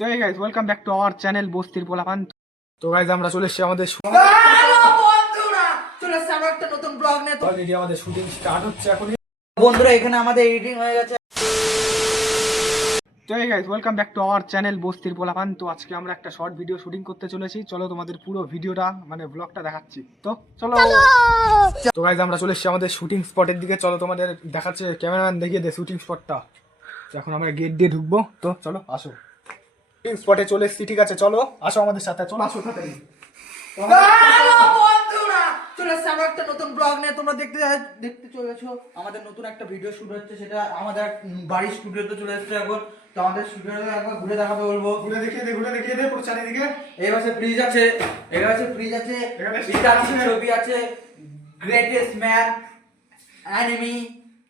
তো এই guys welcome back to our channel বস্তির পোলাপান তো গাইজ আমরা চলে এসেছি আমাদের আমাদের শুটিং স্টার্ট হচ্ছে এখন। বন্ধুরা এখানে আমাদের এডিটিং হয়ে গেছে। তো এই guys welcome back to our channel বস্তির পোলাপান তো আজকে আমরা একটা শর্ট ভিডিও শুটিং করতে চলেছি। চলো তোমাদের পুরো ভিডিওটা মানে ব্লগটা দেখাচ্ছি। তো চলো। তো গাইজ আমরা চলে এসেছি আমাদের শুটিং স্পটের দিকে। চলো তোমাদের দেখাচ্ছে ক্যামেরাম্যান দেখিয়ে দে শুটিং স্পটটা এখন আমরা গেট দিয়ে ঢুকবো। তো চলো আসো। স্পটে চলে এসেছি ঠিক আছে চলো। আসো আমাদের সাথে চলো। আসো তাড়াতাড়ি হ্যালো বন্ধুরা চলে এসছে একটা নতুন ব্লগ নিয়ে। তোমরা দেখতে দেখতে চলেছো। আমাদের নতুন একটা ভিডিও শুট হচ্ছে সেটা আমাদের বাড়ির স্টুডিওতে চলে এসছে এখন। তো আমাদের স্টুডিওতে একবার ঘুরে দেখাবে বলব। ঘুরে দেখিয়ে দে ঘুরে দেখিয়ে দে পুরো চারিদিকে। এই পাশে ফ্রিজ আছে এই পাশে ফ্রিজ আছে এখানে ছবি আছে greatest man enemy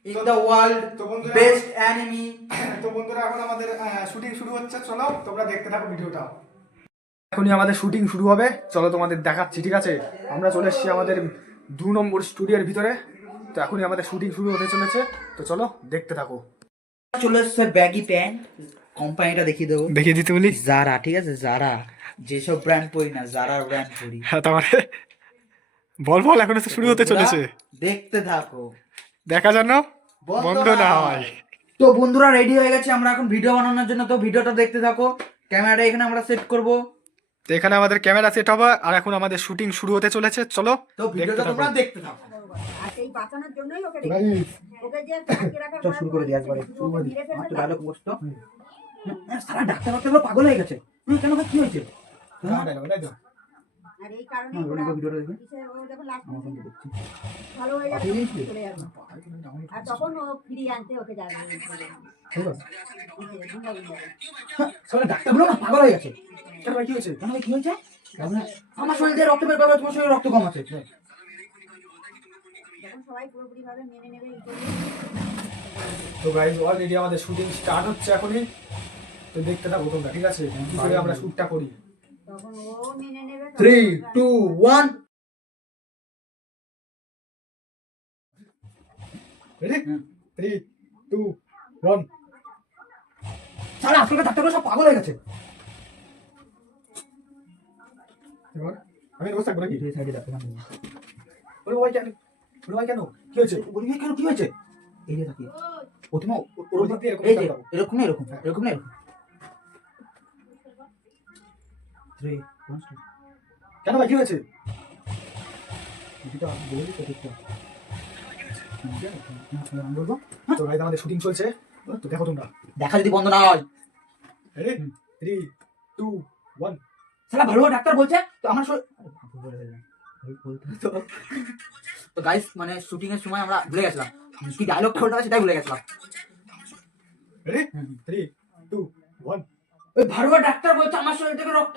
in the world তো বন্ধুরা- বেস্ট অ্যানিমি তো বন্ধুরা এখন আমাদের শুটিং শুরু হচ্ছে। চলো তোমরা দেখতে থাকো ভিডিওটা। এখনই আমাদের শুটিং শুরু হবে। চলো তোমাদের দেখাচ্ছি ঠিক আছে? আমরা চলে এসেছি আমাদের দু নম্বর স্টুডিওর ভিতরে। তো এখনই আমাদের শুটিং শুরু হতে চলেছে। তো চলো দেখতে থাকো। চলে এসছে ব্যাগি প্যান্ট কোম্পানিটা দেখিয়ে দেবো। দেখিয়ে দিতে বলি? জারা ঠিক আছে? জারা যেসব ব্র্যান্ড পরি না জারার ব্র্যান্ড পরি। হ্যাঁ তারপরে বল বল এখন শুরু হতে চলেছে। দেখতে থাকো। দেখা জানো বন্ধ না হয়। তো বন্ধুরা রেডি হয়ে গেছে আমরা এখন ভিডিও বানানোর জন্য। তো ভিডিওটা দেখতে থাকো। ক্যামেরাটা এখানে আমরা সেট করব। তো এখানে আমাদের ক্যামেরা সেট হবে আর এখন আমাদের শুটিং শুরু হতে চলেছে। চলো তো ভিডিওটা তোমরা দেখতে থাকো। আর সেই বাঁচানোর জন্যই ওকে ভাই, ওকে যে আটকে রাখার চল শুরু করে দিই একবারে। ডায়লগ বসতো। সারা ডাক্তার ডাক্তার পাগল হয়ে গেছে। কেন কি হয়েছে? দাও। আর এই কারণে হ্যাঁ, যখন ভালো হয়ে যাবে পাঠিয়ে দিয়েছি? তখন চলে যাবে। আর তখন ও ফিরিয়ে আনতে ওকে যাবে। হলো? দুর্গা পূজা। হ্যাঁ, সারা ডাক্তারগুলো না পাগল হয়ে গেছে। কেন কি হয়েছে? কেন কি হয়েছে? আমার শরীর রক্ত বের করবে তোমার শরীরে রক্ত কম আছে। করবে, তো গাইজ অলরেডি আমাদের শুটিং স্টার্ট হচ্ছে এখনই। তো দেখতে থাকো তোমরা ঠিক আছে? কি আমরা শুটটা করি। Three two one ready three two one সারা আজকালকার ডাক্তারগুলো সব পাগল হয়ে গেছে। এবার আমি বসে থাকব নাকি? এই সাইডে ডাক্তার ভাই কেন? ভাই কেন? কি হয়েছে? বলি কেন কি হয়েছে? এই যে তাকিয়ে। প্রথমে এরকম এরকম না এরকম এরকম না এরকম থ্রি কেন ভাই কি হয়েছে? বলব তো আমাদের শুটিং চলছে। তো দেখো তোমরা। দেখা যদি বন্ধ না হয়। রেডি থ্রি টু ওয়ান সালা ভালো ডাক্তার বলছে? তো আমার তো- তো গাইস মানে শুটিং এর সময় আমরা ভুলে গেছিলাম। কি ডায়লগটা ওটা সেটাই ভুলে গেছিলাম। রেডি থ্রি টু ওয়ান ওই ভালো ডাক্তার বলছে আমার শরীর থেকে রক্ত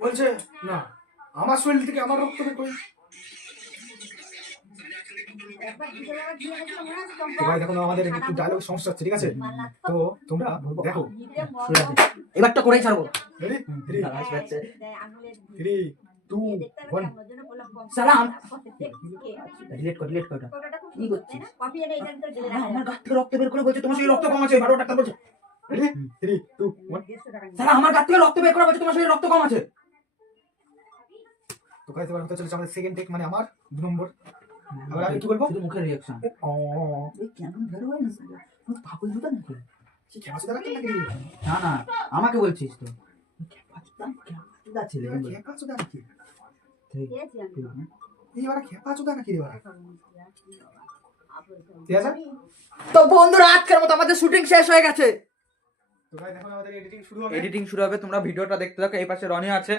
বলছে না আমার শরীর থেকে আমার রক্ত বের করি। ভাই দেখো আমাদের একটু ডায়লগ সমস্যা হচ্ছে ঠিক আছে? তো তোমরা দেখো। এবারটা করেই ছাড়বো। থ্রি টু ওয়ান কর ডিলেট কর কি করছিস? হ্যাঁ, আমার গাছ থেকে রক্ত বের করে বলছে তোমার শরীরে রক্ত কম আছে ডাক্তার বলছে। সালা আমার থেকে রক্ত বের করে বলছে তোমার শরীরে রক্ত কম আছে। তো গাইজ এবার হতে চলেছে আমাদের সেকেন্ড টেক মানে আমার দু নম্বর। এবার আমি কি বলব? শুধু মুখের রিয়াকশন ও কেমন বের হয় না? পাগল নাকি? না। না আমাকে বলছিস তো। ছেলে। এই এবার খেপা চোদা নাকি রে। ঠিক আছে? তো বন্ধুরা আজকের মতো আমাদের শুটিং শেষ হয়ে গেছে। তো গাইজ আমাদের এডিটিং শুরু হবে। এডিটিং শুরু হবে তোমরা ভিডিওটা দেখতে থাকো এই পাশে রনি আছে।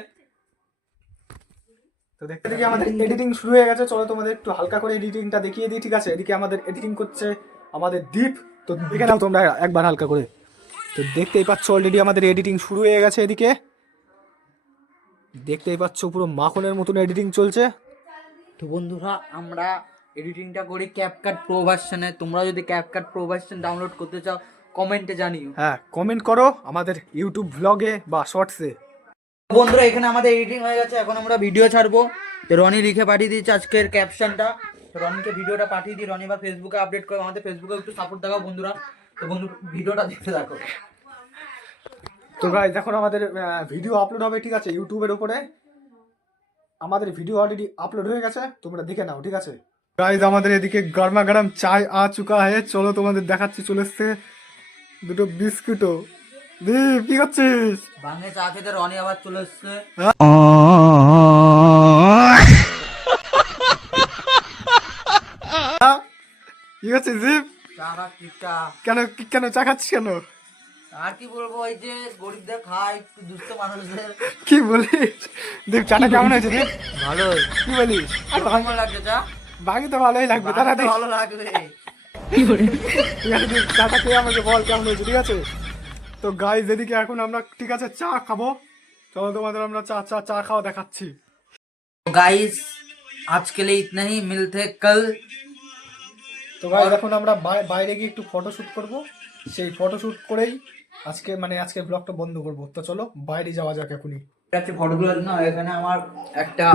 তো দেখতে দেখি আমাদের এডিটিং শুরু হয়ে গেছে চলো তোমাদের একটু হালকা করে এডিটিংটা দেখিয়ে দিই ঠিক আছে? এদিকে আমাদের এডিটিং করছে আমাদের দীপ। তো দেখে নাও তোমরা একবার হালকা করে। তো দেখতেই পাচ্ছ অলরেডি আমাদের এডিটিং শুরু হয়ে গেছে এদিকে। দেখতেই পাচ্ছ পুরো মাখনের মতন এডিটিং চলছে। তো বন্ধুরা আমরা এডিটিংটা করি ক্যাপকাট প্রো ভার্সনে তোমরা যদি ক্যাপকাট প্রো ভার্সন ডাউনলোড করতে চাও কমেন্টে জানিও। হ্যাঁ কমেন্ট করো আমাদের ইউটিউব ব্লগে বা শর্টসে বন্ধুরা এখানে আমাদের এডিটিং হয়ে গেছে। এখন আমরা ভিডিও ছাড়বো। তো রনি লিখে পাঠিয়ে দিয়েছে আজকের ক্যাপশনটা তো রনিকে ভিডিওটা পাঠিয়ে দিই। রনি এবার ফেসবুকে আপডেট করে আমাদের ফেসবুকে একটু সাপোর্ট দেখাও বন্ধুরা। তো বন্ধু ভিডিওটা দেখতে থাকো। তো গাইজ এখন আমাদের ভিডিও আপলোড হবে ঠিক আছে ইউটিউবের উপরে। আমাদের ভিডিও অলরেডি আপলোড হয়ে গেছে তোমরা দেখে নাও ঠিক আছে? গাইজ আমাদের এদিকে গরমা গরম চায় আ চুকা হয়ে চলো তোমাদের দেখাচ্ছি চলে এসছে দুটো বিস্কুটও। দীপ কি করছিস? ভাঙে চা খেতে রনি আবার চলে এসছে। হ্যাঁ? কি করছিস খাচ্ছি কেন কি- কেন চা খাচ্ছিস কেন? আর কি বলব ওই যে গরিবদের খায় একটু দুস্থ মানুষদের। কি বলিস? দীপ চাটা কেমন হয়েছে দীপ ভালো কি বলিস? আর ভালো লাগছে চা? বাকি তো ভালোই লাগবে তারা ভালো লাগবে। ঠিক আছে চাটা খেয়ে আমাকে বল কেমন হয়েছে ঠিক আছে? তো গাইজ এদিকে এখন আমরা ঠিক আছে চা খাব। চলো তোমাদের আমরা চা চা চা খাওয়া দেখাচ্ছি। গাইজ আজকে লে ইতনা হি মিলতে কাল। তো গাইজ এখন আমরা বাইরে গিয়ে একটু ফটো শ্যুট করব। সেই ফটো শ্যুট করেই আজকে মানে আজকে ব্লগটা বন্ধ করব। তো চলো বাইরে যাওয়া যাক এখনই। আছে ফটোগুলো না এখানে আমার একটা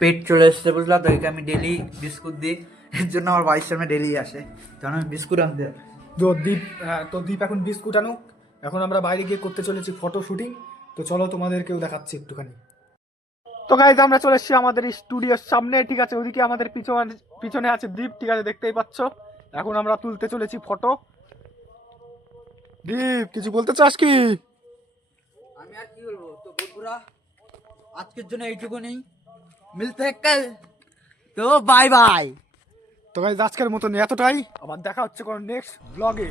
পেট চলে এসছে বুঝলা তো? একে আমি ডেলি বিস্কুট দিই। এর জন্য আমার বাড়ির সামনে ডেলি আসে। কারণ আমি বিস্কুট আনতে। তো দীপ তো দীপ এখন বিস্কুট আনুক। এখন আমরা বাইরে গিয়ে করতে চলেছি ফটো শুটিং তো চলো তোমাদেরকেও দেখাচ্ছি একটুখানি। তো গাইজ আমরা চলে এসেছি আমাদের স্টুডিওর সামনে ঠিক আছে? ওদিকে আমাদের পিছনে পিছনে আছে দীপ ঠিক আছে? দেখতেই পাচ্ছ। এখন আমরা তুলতে চলেছি ফটো দীপ কিছু বলতে চাস কি? আমি আর কি বলব? তো বন্ধুরা আজকের জন্য এইটুকু নেই। মিলতে কাল। তো বাই বাই তো গাইজ আজকের মতন এতটাই। আবার দেখা হচ্ছে কোনো নেক্সট ব্লগে